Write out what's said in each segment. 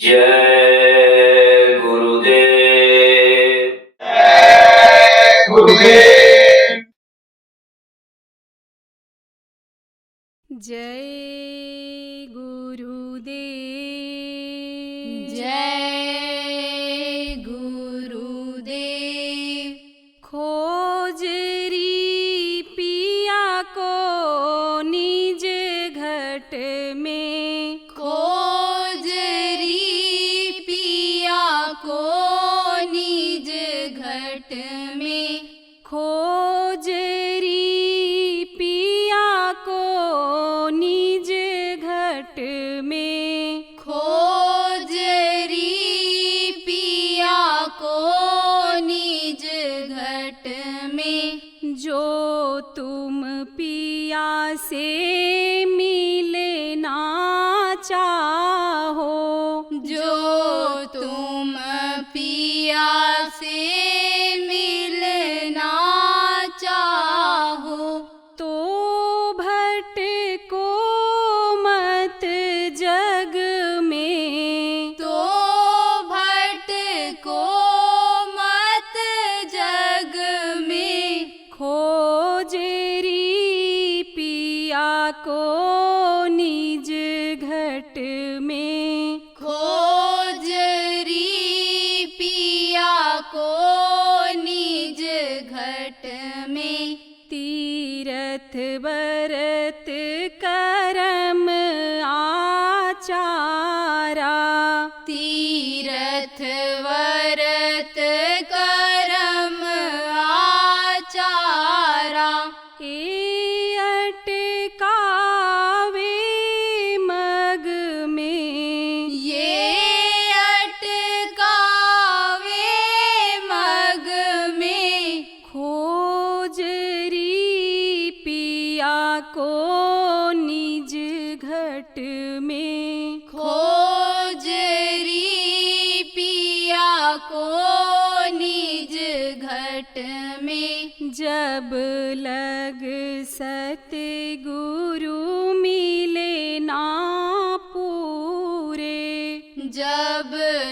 जय गुरुदेव। गुरुदेव। जय गुरुदेव। जय गुरुदेव। खोजरी पिया को निज घट में, खोजरी पिया को निज घट में, खोजरी पिया को निज घट में, खोजरी पिया को निज घट में। जो तुम पिया से मिलना चाहो, जो तुम पिया से मिलना चाहो, तो भटको मत जग में, तो भटको मत जग में। खोजरी पिया को निज घट में, खोजरी पिया को निज घट में। तीरथ व्रत करम आचारा, तीरथ व्रत करम आचारा, ए अटकावे मग में, ये अटकावे मग में। खोजरी पिया को निज घट में, खोजरी पिया को निज घट में। जब लग सतगुरु मिले ना पूरे, जब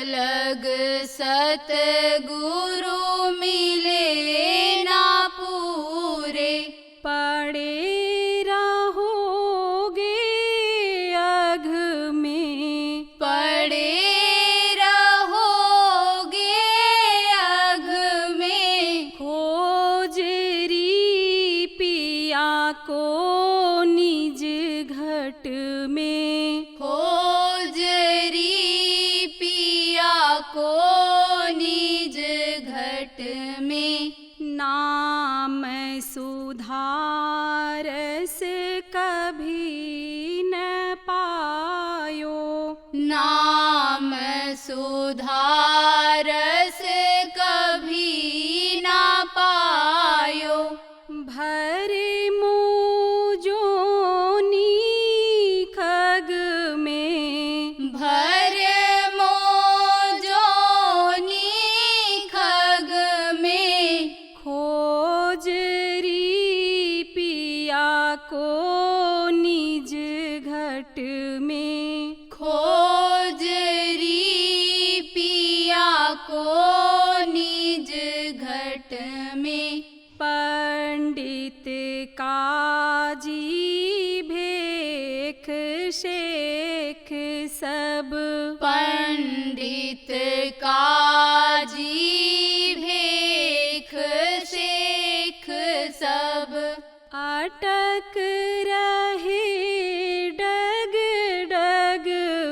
लग सतगुरु मिले ना पूरे, पड़े रहोगे अघ में, पड़े रहोगे अघ में। खोजरी पिया को निज घट में, खोजरी पिया को निज घट में। नाम सुधारस कभी न पायो, नाम सुधारस कभी ना पायो। भर मुजोनी खग में, भर मोजोनी खग में। खोजरी पिया को निज घट में, खोजरी पिया को निज घट में। पंडित काजी भेख शेख सब, पंडित काजी भेख शेख सब, अटक रहे डग डग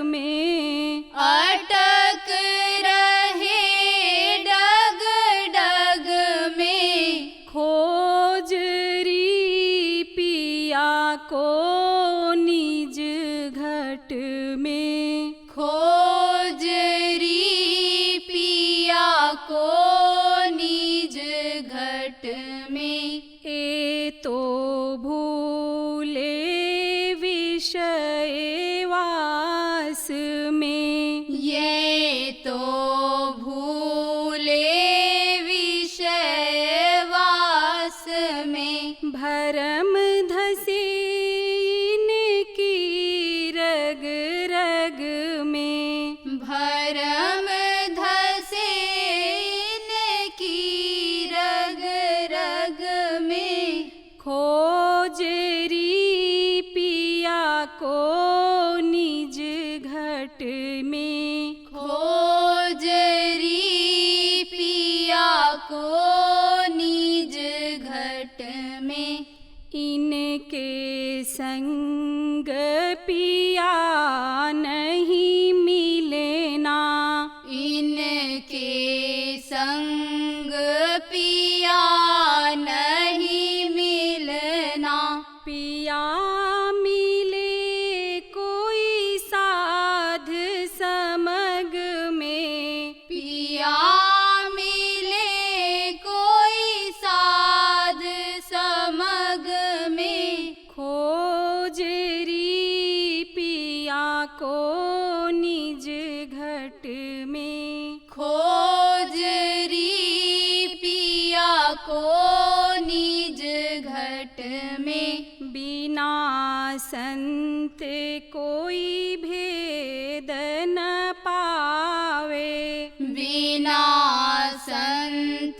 में, अटक रहे डग डग में। खोजरी पिया को निज घट में, खोजरी पिया को निज घट में। ए तो भूले विषय वास में, ये तो भूले विषय वास में। भरम धसे इनके संग पिया नहीं मिलना, इनके संग पिया नहीं मिलना। पिया मिले कोई साध समग में, पिया मिले कोई साध समग में। खोजरी पिया को निज घट में, खोजरी पिया को निज घट में। बिना संत कोई भेद न पावे, बिना संत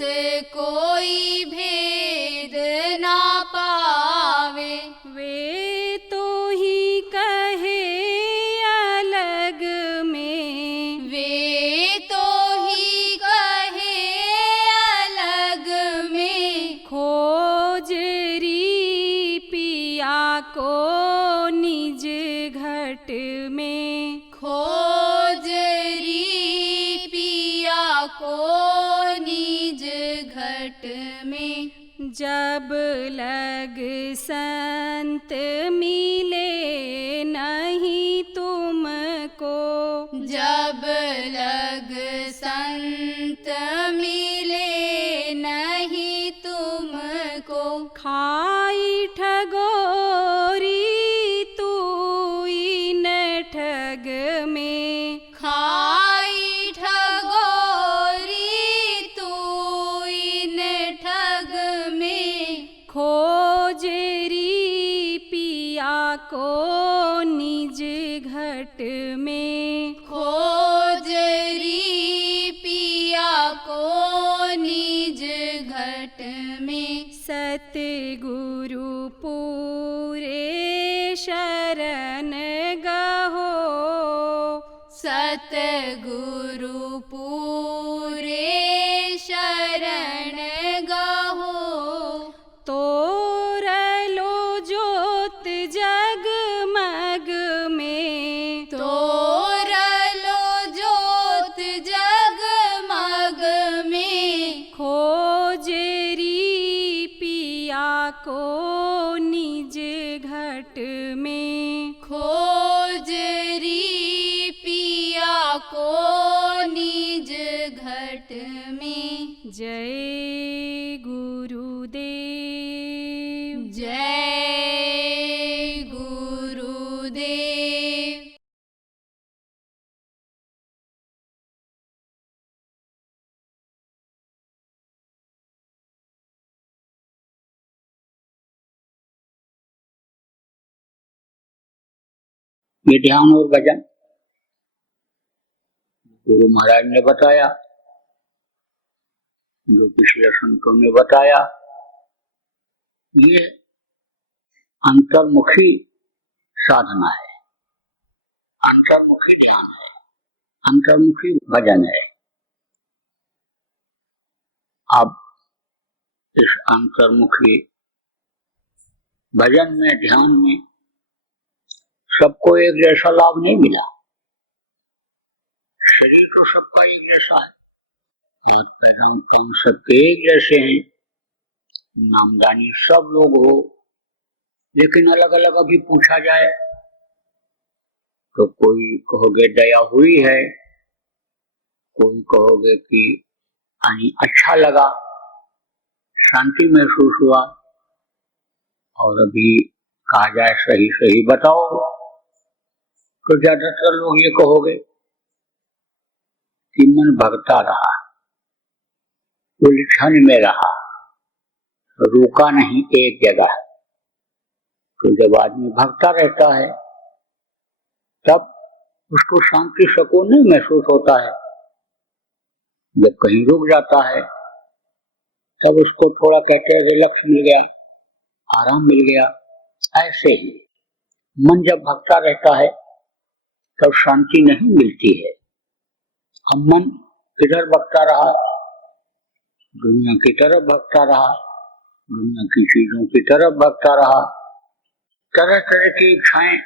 कोई भेद ना पावे। वे तो ही कहे अलग में, वे तो ही कहे अलग में। खोजरी पिया को निज घट में, खोजरी पिया को निज घट में। जब लग संत मिले नहीं तुमको, जब लग संत मिले नहीं तुमको। खाई ठगोरी तू इन ठग में, खाई ठगोरी तू इन ठग में। खोजरी पिया को निज घट में, खोजरी पिया को निज घट में। सतगुरु पूरे शरण गहो, सतगुरु पूरे शरण गहो। तोर लो जोत जगमग में, तोर लो जोत जगमग में। खोजरी पिया को निज घट में, खोजरी पिया को निज घट में। जय गुरुदेव। जय गुरुदेव। ये ध्यान और भजन गुरु महाराज ने बताया, जो पिछले संतों ने बताया, ये अंतर्मुखी साधना है, अंतर्मुखी ध्यान है, अंतर्मुखी भजन है। अब इस अंतर्मुखी भजन में, ध्यान में सबको एक जैसा लाभ नहीं मिला। शरीर तो सबका एक जैसा है, हाथ पैर अंग सबके एक जैसे हैं, नामदानी सब लोग हो, लेकिन अलग अलग अभी पूछा जाए तो कोई कहोगे दया हुई है, कोई कहोगे कि अच्छा लगा, शांति महसूस हुआ, और अभी कहा जाए सही सही बताओ तो ज्यादातर लोग ये कहोगे कि मन भगता रहा, उलझन में रहा, रुका नहीं एक जगह। तो जब आदमी भगता रहता है तब उसको शांति सुकून नहीं महसूस होता है। जब कहीं रुक जाता है तब उसको थोड़ा कहते हैं रिलैक्स मिल गया, आराम मिल गया। ऐसे ही मन जब भगता रहता है तब शांति नहीं मिलती है। अब मन किधर भगता रहा, दुनिया की तरफ भगता रहा, दुनिया की चीजों की तरफ भगता रहा, तरह तरह की इच्छाएं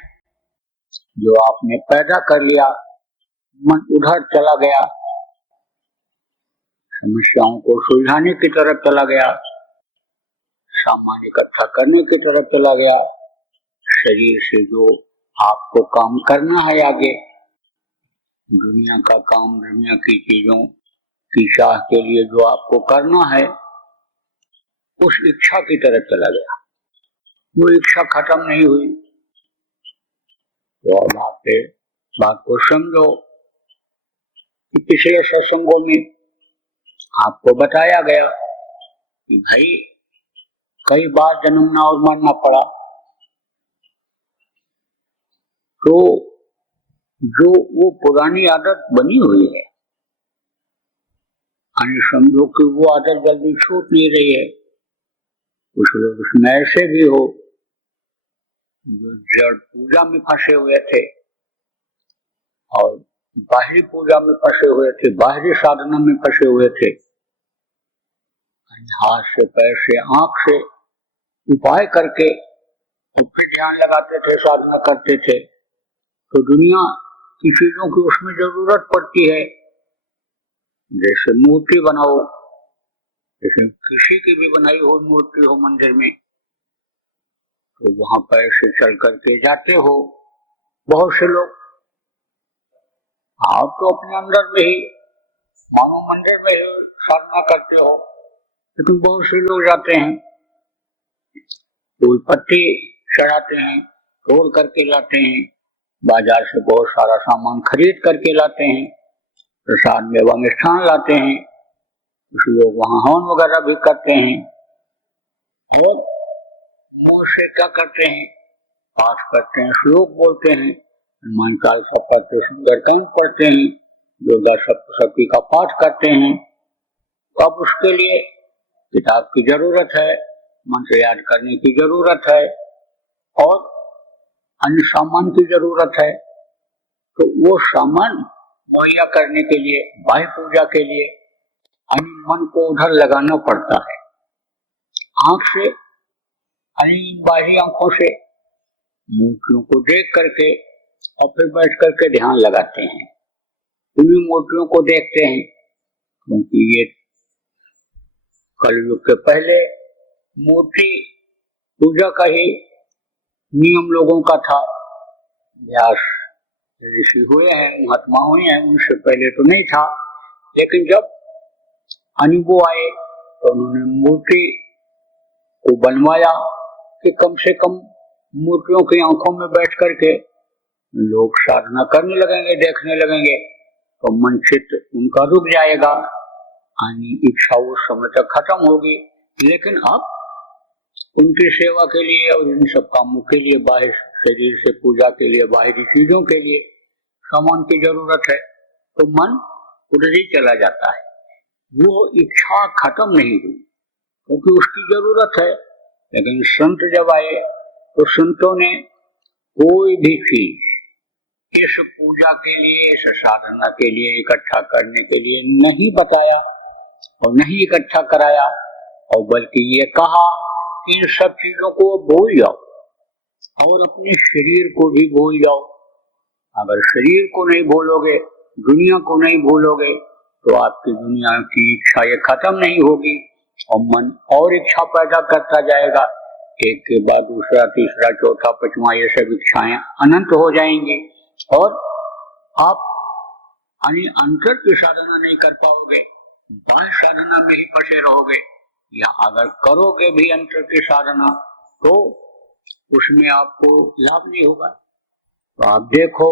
जो आपने पैदा कर लिया, मन उधर चला गया, समस्याओं को सुलझाने की तरफ चला गया, सामान इकट्ठा करने की तरफ चला गया। शरीर से जो आपको काम करना है आगे, दुनिया का काम, दुनिया की चीजों की चाह के लिए जो आपको करना है, उस इच्छा की तरफ चला गया। वो इच्छा खत्म नहीं हुई। तो अब आप बात को समझो कि पिछले सत्संगों में आपको बताया गया कि भाई कई बार जन्मना और मरना पड़ा, तो जो वो पुरानी आदत बनी हुई है, समझो कि वो आदत जल्दी छूट नहीं रही है। कुछ लोग उसमें ऐसे भी हो जो जड़ पूजा में फंसे हुए थे और बाहरी पूजा में फंसे हुए थे, बाहरी साधना में फंसे हुए थे, हाथ से, पैर से, आंख से उपाय करके उस पर ध्यान लगाते थे, साधना करते थे। तो दुनिया की चीजों की उसमें जरूरत पड़ती है। जैसे मूर्ति बनाओ, जैसे किसी की भी बनाई हो मूर्ति हो मंदिर में, तो वहां पैर से चल करके जाते हो। बहुत से लोग आप तो अपने अंदर में ही मानो मंदिर में ही साधना करते हो, लेकिन बहुत से लोग जाते हैं, फूल पत्ती चढ़ाते हैं, तोड़ करके लाते हैं, बाजार से बहुत सारा सामान खरीद करके लाते हैं, प्रसाद में मिष्ठान लाते हैं, कुछ लोग वहां हवन वगैरह भी करते हैं, और मुंह से क्या करते हैं, पाठ करते हैं, श्लोक बोलते हैं, हनुमान चालीसा पढ़ते, सुंदरकांड पढ़ते हैं, दुर्गा सप्तशती का पाठ करते हैं। अब उसके लिए किताब की जरूरत है, मंत्र याद करने की जरूरत है, और अन्य सामान की जरूरत है। तो वो सामान मुहैया करने के लिए, बाह्य पूजा के लिए मन को उधर लगाना पड़ता है। आंख से, बाहरी आंखों से मूर्तियों को देख करके और फिर बैठ करके ध्यान लगाते हैं, उन्हीं मूर्तियों को देखते हैं, क्योंकि ये कलयुग के पहले मूर्ति पूजा का ही नियम लोगों का था। व्यास ऋषि हुए हैं, महात्मा हुए हैं, उनसे पहले तो नहीं था, लेकिन जब अनुभव आए तो उन्होंने मूर्ति को बनवाया कि कम से कम मूर्तियों की आंखों में बैठ करके लोग साधना करने लगेंगे, देखने लगेंगे, तो मन चित्त उनका रुक जाएगा, इच्छा उस समय तक खत्म होगी। लेकिन अब उनकी सेवा के लिए और इन सब कामों के लिए, बाहर शरीर से पूजा के लिए, बाहरी चीजों के लिए सामान की जरूरत है, तो मन उधर ही चला जाता है। वो इच्छा खत्म नहीं हुई, क्योंकि उसकी जरूरत है। लेकिन संत जब आए तो संतों ने कोई भी चीज इस पूजा के लिए, इस साधना के लिए इकट्ठा करने के लिए नहीं बताया और नहीं इकट्ठा कराया, और बल्कि ये कहा कि इन सब चीजों को भूल जाओ और अपने शरीर को भी भूल जाओ। अगर शरीर को नहीं भूलोगे, दुनिया को नहीं भूलोगे, तो आपकी दुनिया की इच्छा ये खत्म नहीं होगी और मन और इच्छा पैदा करता जाएगा। एक के बाद दूसरा, तीसरा, चौथा, पांचवा, ये सब इच्छाएं अनंत हो जाएंगी और आप अंतर की साधना नहीं कर पाओगे, बाह्य साधना में ही फंसे रहोगे। या अगर करोगे भी अंतर की साधना तो उसमें आपको लाभ नहीं होगा। तो आप देखो,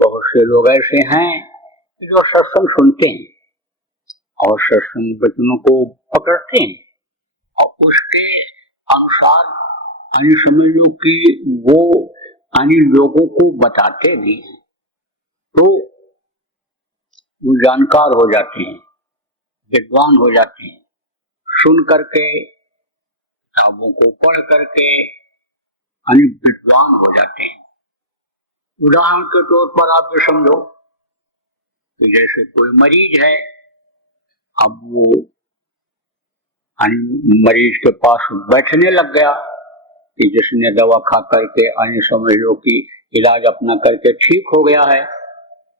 बहुत से लोग ऐसे हैं जो सत्संग सुनते हैं और सत्संग वचनों को पकड़ते हैं और उसके अनुसार समझ लो कि वो लोगों को बताते भी हैं, तो वो जानकार हो जाते हैं, विद्वान हो जाते हैं। सुन करके, किताबों को पढ़ करके विद्वान हो जाते हैं। उदाहरण के तौर पर आप ये समझो कि जैसे कोई मरीज है, अब वो मरीज के पास बैठने लग गया कि जिसने दवा खा करके अन्य समझ लो कि इलाज अपना करके ठीक हो गया है।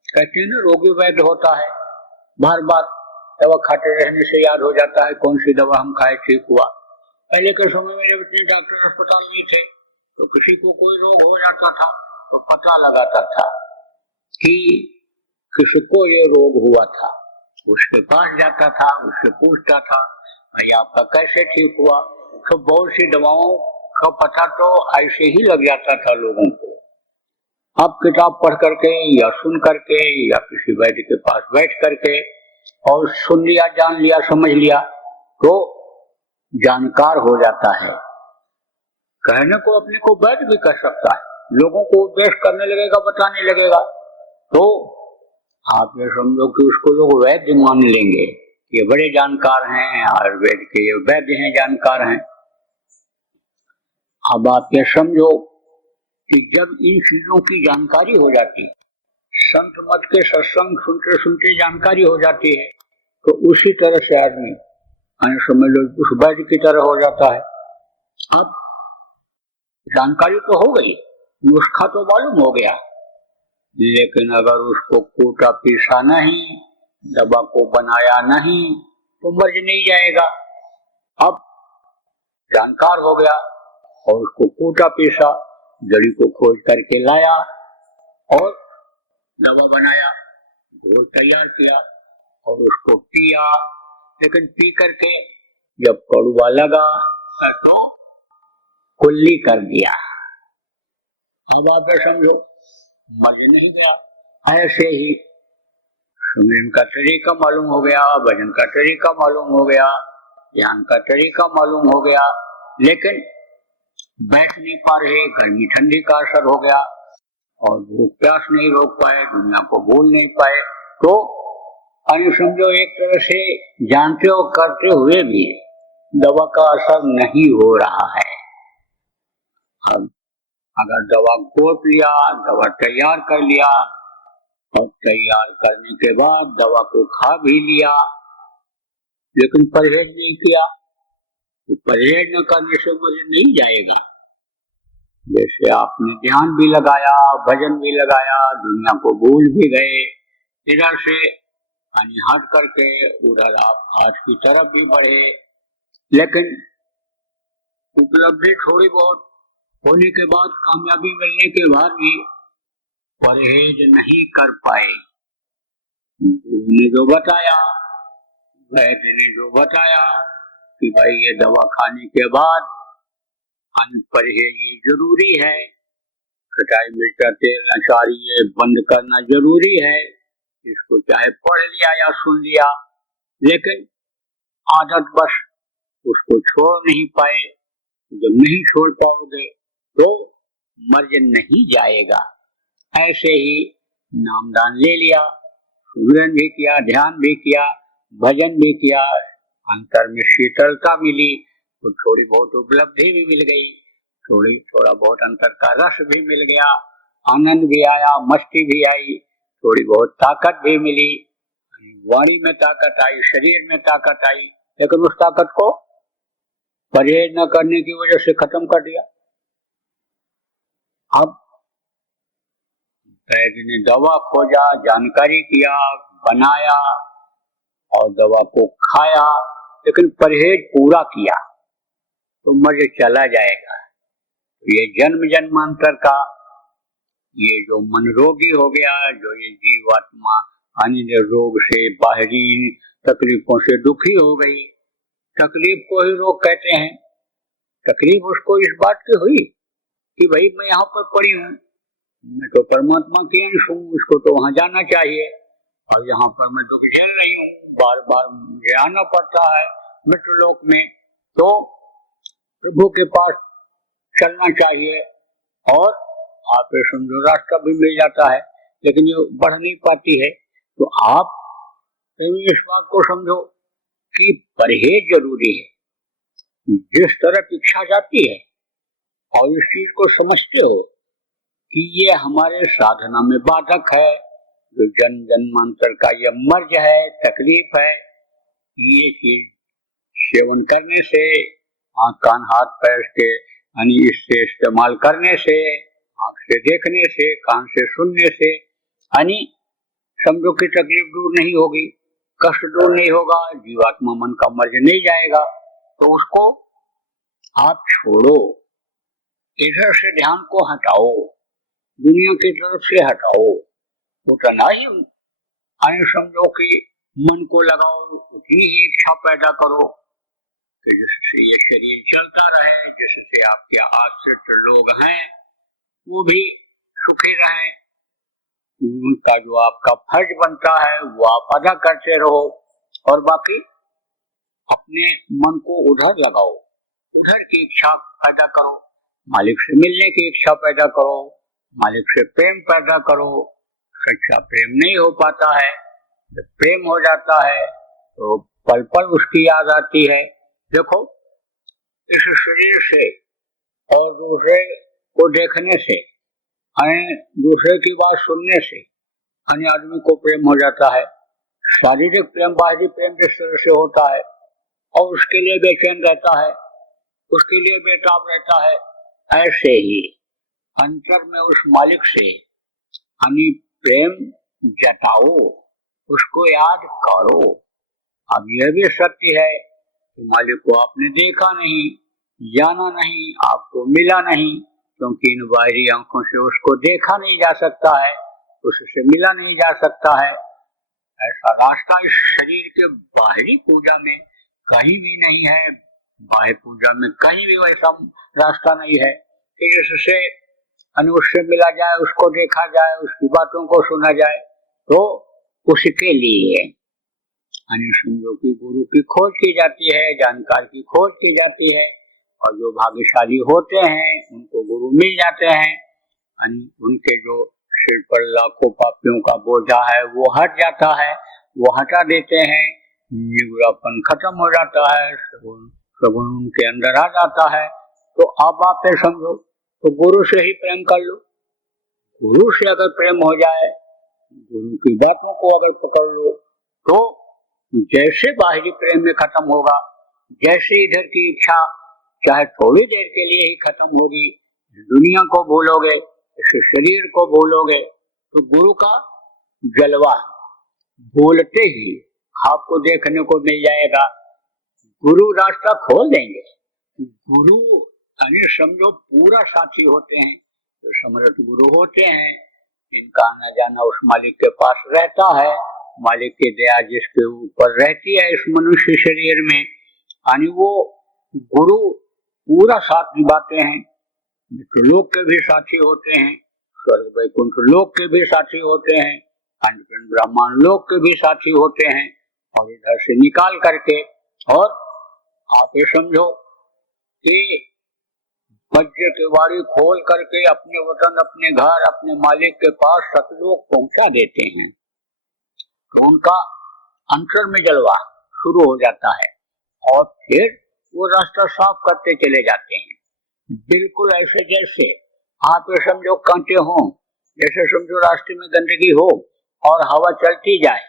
कहते हैं ना रोगी वैद्य होता है, बार बार दवा खाते रहने से याद हो जाता है कौन सी दवा हम खाए ठीक हुआ। पहले के समय में जब इतने डॉक्टर अस्पताल नहीं थे तो किसी को कोई रोग हो जाता था तो पता लगाता था कि किसको ये रोग हुआ था, उसके पास जाता था, उससे पूछता था भाई आपका कैसे ठीक हुआ। तो बहुत सी दवाओं का पता तो ऐसे ही लग जाता था लोगों को। अब किताब पढ़ करके या सुन करके या किसी वैद्य के पास बैठ करके और सुन लिया, जान लिया, समझ लिया तो जानकार हो जाता है। कहने को अपने को वैद्य भी कर सकता है, लोगों को उपदेश करने लगेगा, बताने लगेगा तो आप ये समझो कि उसको लोग वैद्य मान लेंगे, ये बड़े जानकार हैं, आयुर्वेद के ये वैद्य हैं, जानकार हैं। अब आप ये समझो कि जब इन चीजों की जानकारी हो जाती, संत मत के सत्संग सुनते सुनते जानकारी हो जाती है तो उसी तरह से आदमी समझ लो उस वैद्य की तरह हो जाता है। अब जानकारी तो हो गई, नुस्खा तो मालूम हो गया, लेकिन अगर उसको कूटा पीसा नहीं, दवा को बनाया नहीं तो मर्ज नहीं जाएगा। अब जानकार हो गया और उसको कूटा पीसा, जड़ी को खोज करके लाया और दवा बनाया, घोल तैयार किया और उसको पिया। लेकिन पी करके जब कड़वा लगा तो कुल्ली कर दिया। अब आप समझो मर्ज नहीं गया। ऐसे ही सुमिरन का तरीका मालूम हो गया, भजन का तरीका मालूम हो गया, ध्यान का तरीका मालूम हो गया, लेकिन बैठ नहीं पा रहे, गर्मी ठंडी का असर हो गया और भूख प्यास नहीं रोक पाए, दुनिया को भूल नहीं पाए तो अन्य समझो एक तरह से जानते और करते हुए भी दवा का असर नहीं हो रहा है। अब अगर दवा घोट लिया, दवा तैयार कर लिया और तैयार करने के बाद दवा को खा भी लिया लेकिन परहेज नहीं किया तो परहेज न करने से मर्ज नहीं जाएगा। जैसे आपने ध्यान भी लगाया, भजन भी लगाया, दुनिया को भूल भी गए, इधर से हट करके उधर आप आज की तरफ भी बढ़े, लेकिन उपलब्धि थोड़ी बहुत होने के बाद, कामयाबी मिलने के बाद भी परहेज नहीं कर पाए। ने जो बताया, वैद्य ने जो बताया कि भाई ये दवा खाने के बाद परहेज ये जरूरी है, खटाई मिर्चा तेल नशारी ये बंद करना जरूरी है, इसको चाहे पढ़ लिया या सुन लिया लेकिन आदत बस उसको छोड़ नहीं पाए। जब नहीं छोड़ पाओगे तो मर्ज नहीं जाएगा। ऐसे ही नामदान ले लिया, सुमिरन भी किया, ध्यान भी किया, भजन भी किया, अंतर में शीतलता मिली तो थोड़ी बहुत उपलब्धि भी मिल गई, थोड़ा बहुत अंतर का रस भी मिल गया, आनंद भी आया, मस्ती भी आई, थोड़ी बहुत ताकत भी मिली, वाणी में ताकत आई, शरीर में ताकत आई, लेकिन उस ताकत को परहेज न करने की वजह से खत्म कर दिया। अब वैद्य ने दवा खोजा, जानकारी किया, बनाया और दवा को खाया, लेकिन परहेज पूरा किया तो मर्ज चला जाएगा। तो ये जन्म जन्मांतर का ये जो मनरोगी हो गया, जो ये जीवात्मा अन्य रोग से, बाहरी तकलीफों से दुखी हो गई, तकलीफ को ही रोग कहते हैं। तकलीफ उसको इस बात की हुई कि भाई मैं यहाँ पर पड़ी हूँ, मैं तो परमात्मा की अंश हूँ, उसको तो वहां जाना चाहिए और यहाँ पर मैं दुख झेल रही हूँ, बार बार मुझे आना पड़ता है मृत्युलोक में, तो प्रभु के पास चलना चाहिए और आप समझो रास्ता भी मिल जाता है, लेकिन ये बढ़ नहीं पाती है। तो आप इस बात को समझो कि परहेज जरूरी है। जिस तरह इच्छा जाती है और इस चीज को समझते हो कि ये हमारे साधना में बाधक है, जो जन्म जन्मांतर का ये मर्ज है, तकलीफ है, ये चीज सेवन करने से, आँख कान हाथ पैर के यानी इससे इस्तेमाल करने से, आँख से देखने से, कान से सुनने से यानी समझो कि तकलीफ दूर नहीं होगी, कष्ट दूर नहीं होगा, जीवात्मा मन का मर्ज नहीं जाएगा। तो उसको आप छोड़ो, इधर से ध्यान को हटाओ, दुनिया की तरफ से हटाओ, उतना ही यानी समझो कि मन को लगाओ, उतनी ही इच्छा पैदा करो कि जिससे ये शरीर चलता रहे, जिससे आपके आश्रित लोग हैं वो भी सुखी रहें, उनका जो आपका फर्ज बनता है वो आप अदा करते रहो, और बाकी अपने मन को उधर लगाओ, उधर की इच्छा पैदा करो, मालिक से मिलने की इच्छा पैदा करो, मालिक से प्रेम पैदा करो। सच्चा प्रेम नहीं हो पाता है, जब प्रेम हो जाता है तो पल पल उसकी याद आती है। देखो, इस शरीर से और दूसरे को देखने से, दूसरे की बात सुनने से अन्य आदमी को प्रेम हो जाता है। शारीरिक प्रेम, बाहरी प्रेम जिस तरह से होता है और उसके लिए बेचैन रहता है, उसके लिए बेताब रहता है, ऐसे ही अंतर में उस मालिक से यानी प्रेम जताओ, उसको याद करो। अब यह भी सत्य है कि मालिक को आपने देखा नहीं, जाना नहीं, आपको मिला नहीं, क्योंकि इन बाहरी आंखों से उसको देखा नहीं जा सकता है, उससे मिला नहीं जा सकता है। ऐसा रास्ता इस शरीर के बाहरी पूजा में कहीं भी नहीं है, बाह्य पूजा में कहीं भी वैसा रास्ता नहीं है कि जिससे उससे मिला जाए, उसको देखा जाए, उसकी बातों को सुना जाए। तो उसके लिए समझो कि गुरु की खोज की जाती है, जानकार की खोज की जाती है, और जो भाग्यशाली होते हैं उनको गुरु मिल जाते हैं। उनके जो सिर पर लाखों पापियों का बोझा है वो हट जाता है, वो हटा देते हैं, निगुरापन खत्म हो जाता है, सगुण उनके अंदर आ जाता है। तो अब आप समझो तो गुरु से ही प्रेम कर लो। गुरु से अगर प्रेम हो जाए, गुरु की बातों को अगर पकड़ लो, तो जैसे बाहरी प्रेम में खत्म होगा, जैसे इधर की इच्छा चाहे थोड़ी देर के लिए ही खत्म होगी, दुनिया को भूलोगे, इस शरीर को भूलोगे, तो गुरु का जलवा भूलते ही आपको देखने को मिल जाएगा। गुरु रास्ता खोल देंगे। गुरु समझो पूरा साथी होते हैं, जो समर्थ गुरु होते हैं, इनका आना जाना उस मालिक के पास रहता है, मालिक की दया जिसके ऊपर रहती है इस मनुष्य शरीर में, वो गुरु पूरा साथ निभाते हैं। लोक के भी साथी होते हैं, स्वर्ग वैकुंठ लोक के भी साथी होते हैं, अंडपिंड ब्रह्मांड लोक के भी साथी होते हैं, और इधर से निकाल करके, और आप ये समझो कि वज्र के बाड़ी खोल करके अपने वतन, अपने घर, अपने मालिक के पास सतलोक पहुंचा देते हैं। तो उनका अंतर में जलवा शुरू हो जाता है, और फिर वो रास्ता साफ करते चले जाते हैं। बिल्कुल ऐसे जैसे आप ये समझो कांटे हों, जैसे समझो रास्ते में गंदगी हो और हवा चलती जाए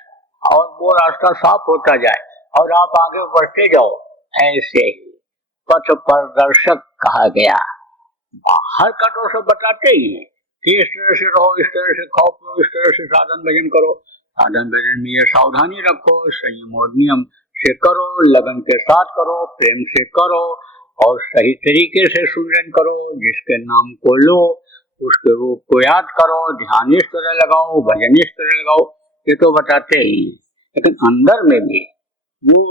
और वो रास्ता साफ होता जाए और आप आगे बढ़ते जाओ, ऐसे ही पथ प्रदर्शक कहा गया। बाहर का तो सब बताते ही हैं कि इस तरह से रहो, इस तरह से खाओ पियो, इस तरह से साधन भजन करो, साधन भजन में ये सावधानी रखो, संयम और नियम से करो, लगन के साथ करो, प्रेम से करो, और सही तरीके से सुमिरन करो, जिसके नाम को लो उसके रूप को याद करो, ध्यान इस तरह लगाओ, भजन इस तरह लगाओ, ये तो बताते ही। लेकिन अंदर में भी वो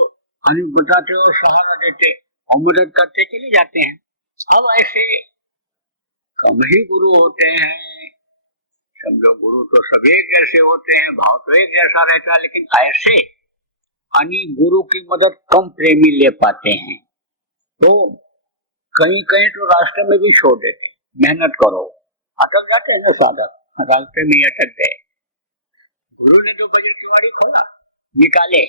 बताते और सहारा देते और मदद करते चले जाते हैं। अब ऐसे कम ही गुरु होते हैं, समझो गुरु तो सब एक जैसे होते हैं, भाव तो एक जैसा रहता है, लेकिन ऐसे गुरु की मदद कम प्रेमी ले पाते हैं। तो कहीं कहीं तो रास्ते में भी छोड़ देते, मेहनत करो, अटक जाते हैं ना साधक, रास्ते में अटक गए। गुरु ने जो वज्र की वाड़ी खोला, निकाले,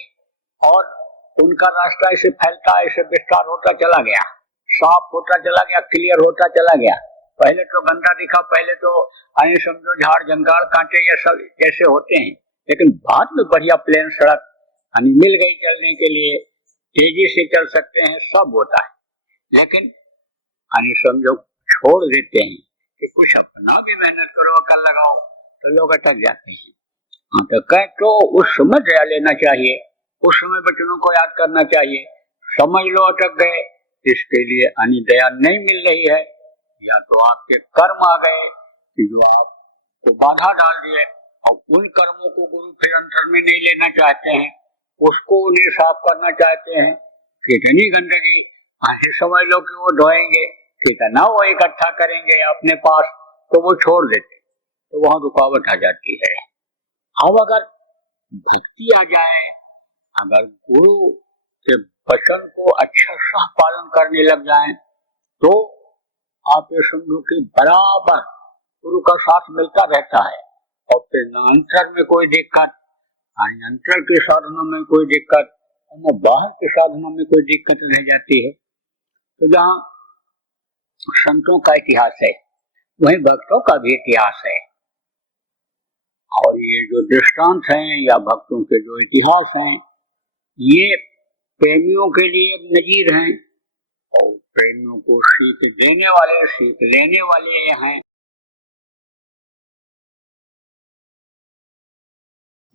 और उनका रास्ता ऐसे फैलता, ऐसे विस्तार होता चला गया, साफ होता चला गया, क्लियर होता चला गया। पहले तो गंदा दिखा, पहले तो समझो झाड़ जंगाल कांटे ये सब जैसे होते हैं, लेकिन बाद में बढ़िया प्लेन सड़क मिल गई चलने के लिए, तेजी से चल सकते हैं, सब होता है, लेकिन यानी समझो छोड़ देते हैं कि कुछ अपना भी मेहनत करो, अकल लगाओ, तो लोग अटक जाते हैं। हाँ, तो कह तो उस समय दया लेना चाहिए, उस समय बच्चों को याद करना चाहिए। समझ लो अटक गए, इसके लिए यानी दया नहीं मिल रही है, या तो आपके कर्म आ गए कि जो आपको बाधा डाल दिए, और उन कर्मों को गुरु फिर अंतर में नहीं लेना चाहते हैं, उसको उन्हें साफ करना चाहते हैं। कितनी गंदगी ऐसे समझ लो कि वो ढोएंगे, कितना वो इकट्ठा करेंगे अपने पास, तो वो छोड़ देते, तो वहां रुकावट आ जाती है। अब अगर भक्ति आ जाए, अगर गुरु के वचन को अच्छा सह पालन करने लग जाएं, तो आप ये समझो कि बराबर गुरु का साथ मिलता रहता है, और फिर न अंतर में कोई दिक्कत, अंतर के साधनों में कोई दिक्कत, न बाहर के साधनों में कोई दिक्कत रह जाती है। तो जहाँ संतों का इतिहास है, वहीं भक्तों का भी इतिहास है, और ये जो दृष्टांत हैं या भक्तों के जो इतिहास हैं, ये प्रेमियों के लिए नजीर हैं, और प्रेमियों को सीख देने वाले, सीख लेने वाले हैं।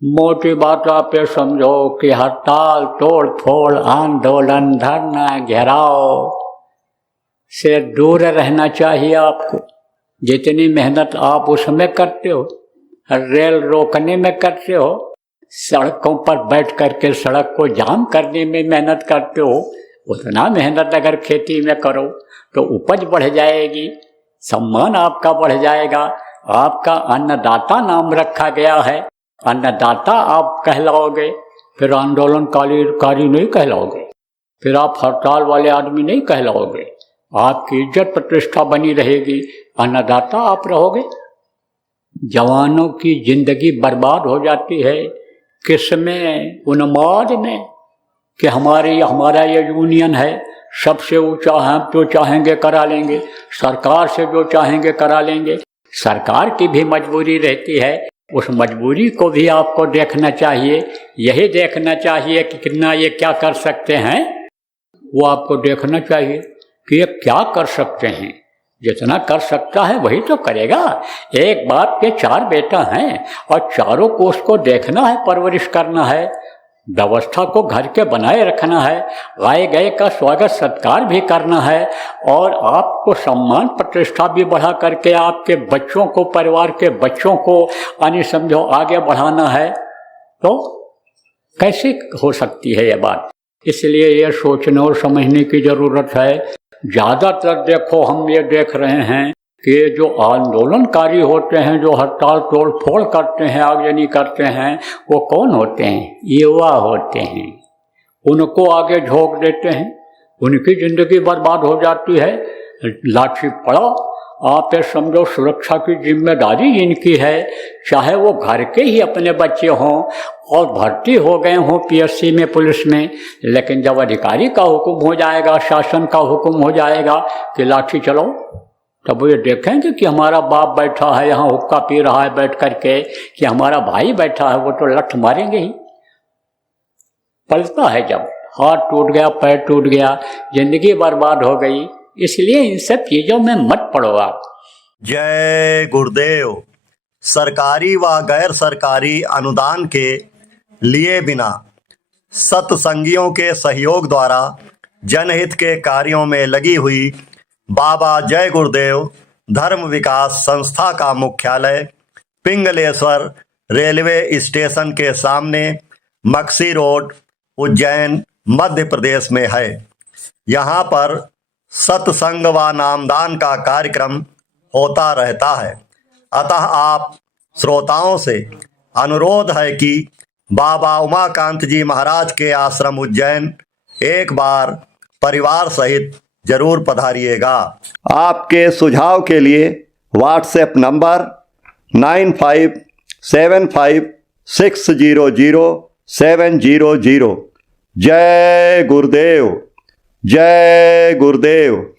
मोटी बात आप ये समझो कि हड़ताल, तोड़ फोड़, आंदोलन, धरना, घेराव से दूर रहना चाहिए आपको। जितनी मेहनत आप उसमें करते हो, रेल रोकने में करते हो, सड़कों पर बैठ करके सड़क को जाम करने में मेहनत करते हो, उतना मेहनत अगर खेती में करो तो उपज बढ़ जाएगी, सम्मान आपका बढ़ जाएगा। आपका अन्नदाता नाम रखा गया है, अन्नदाता आप कहलाओगे, फिर आंदोलनकारी नहीं कहलाओगे, फिर आप हड़ताल वाले आदमी नहीं कहलाओगे, आपकी इज्जत प्रतिष्ठा बनी रहेगी, अन्नदाता आप रहोगे। जवानों की जिंदगी बर्बाद हो जाती है किसमें? उन्माद में, कि हमारा ये यूनियन है, सबसे ऊंचा है, जो चाहेंगे करा लेंगे, सरकार से जो चाहेंगे करा लेंगे। सरकार की भी मजबूरी रहती है, उस मजबूरी को भी आपको देखना चाहिए। यही देखना चाहिए कि कितना ये क्या कर सकते हैं, वो आपको देखना चाहिए कि ये क्या कर सकते हैं। जितना कर सकता है वही तो करेगा। एक बाप के 4 बेटा हैं और चारों को उसको देखना है, परवरिश करना है, व्यवस्था को घर के बनाए रखना है, आए गए का स्वागत सत्कार भी करना है, और आपको सम्मान प्रतिष्ठा भी बढ़ा करके आपके बच्चों को, परिवार के बच्चों को यानी समझो आगे बढ़ाना है। तो कैसे हो सकती है ये बात? इसलिए ये सोचने और समझने की जरूरत है। ज़्यादातर देखो हम ये देख रहे हैं कि जो आंदोलनकारी होते हैं, जो हड़ताल तोड़ फोड़ करते हैं, आगजनी करते हैं, वो कौन होते हैं? युवा होते हैं। उनको आगे झोंक देते हैं, उनकी जिंदगी बर्बाद हो जाती है। लाठी पड़ा, आप ये समझो सुरक्षा की जिम्मेदारी इनकी है, चाहे वो घर के ही अपने बच्चे हों और भर्ती हो गए हों पीएससी में, पुलिस में, लेकिन जब अधिकारी का हुक्म हो जाएगा, शासन का हुक्म हो जाएगा कि लाठी चलो, तब वो ये देखेंगे कि हमारा बाप बैठा है यहाँ हुक्का पी रहा है बैठ करके, कि हमारा भाई बैठा है, वो तो लठ मारेंगे ही। पलता है जब हाथ टूट गया, पैर टूट गया, जिंदगी बर्बाद हो गई। इसलिए इन सब चीजों में मत पड़ो आप। जय गुरुदेव। सरकारी व गैर सरकारी अनुदान के लिए बिना सत्संगियों के सहयोग द्वारा जनहित के कार्यों में लगी हुई बाबा जय गुरुदेव धर्म विकास संस्था का मुख्यालय पिंगलेश्वर रेलवे स्टेशन के सामने, मक्सी रोड, उज्जैन, मध्य प्रदेश में है। यहाँ पर सत्संग व नामदान का कार्यक्रम होता रहता है। अतः आप श्रोताओं से अनुरोध है कि बाबा उमाकांत जी महाराज के आश्रम उज्जैन एक बार परिवार सहित जरूर पधारिएगा। आपके सुझाव के लिए व्हाट्सएप नंबर 9575600700। जय गुरुदेव, जय गुरुदेव।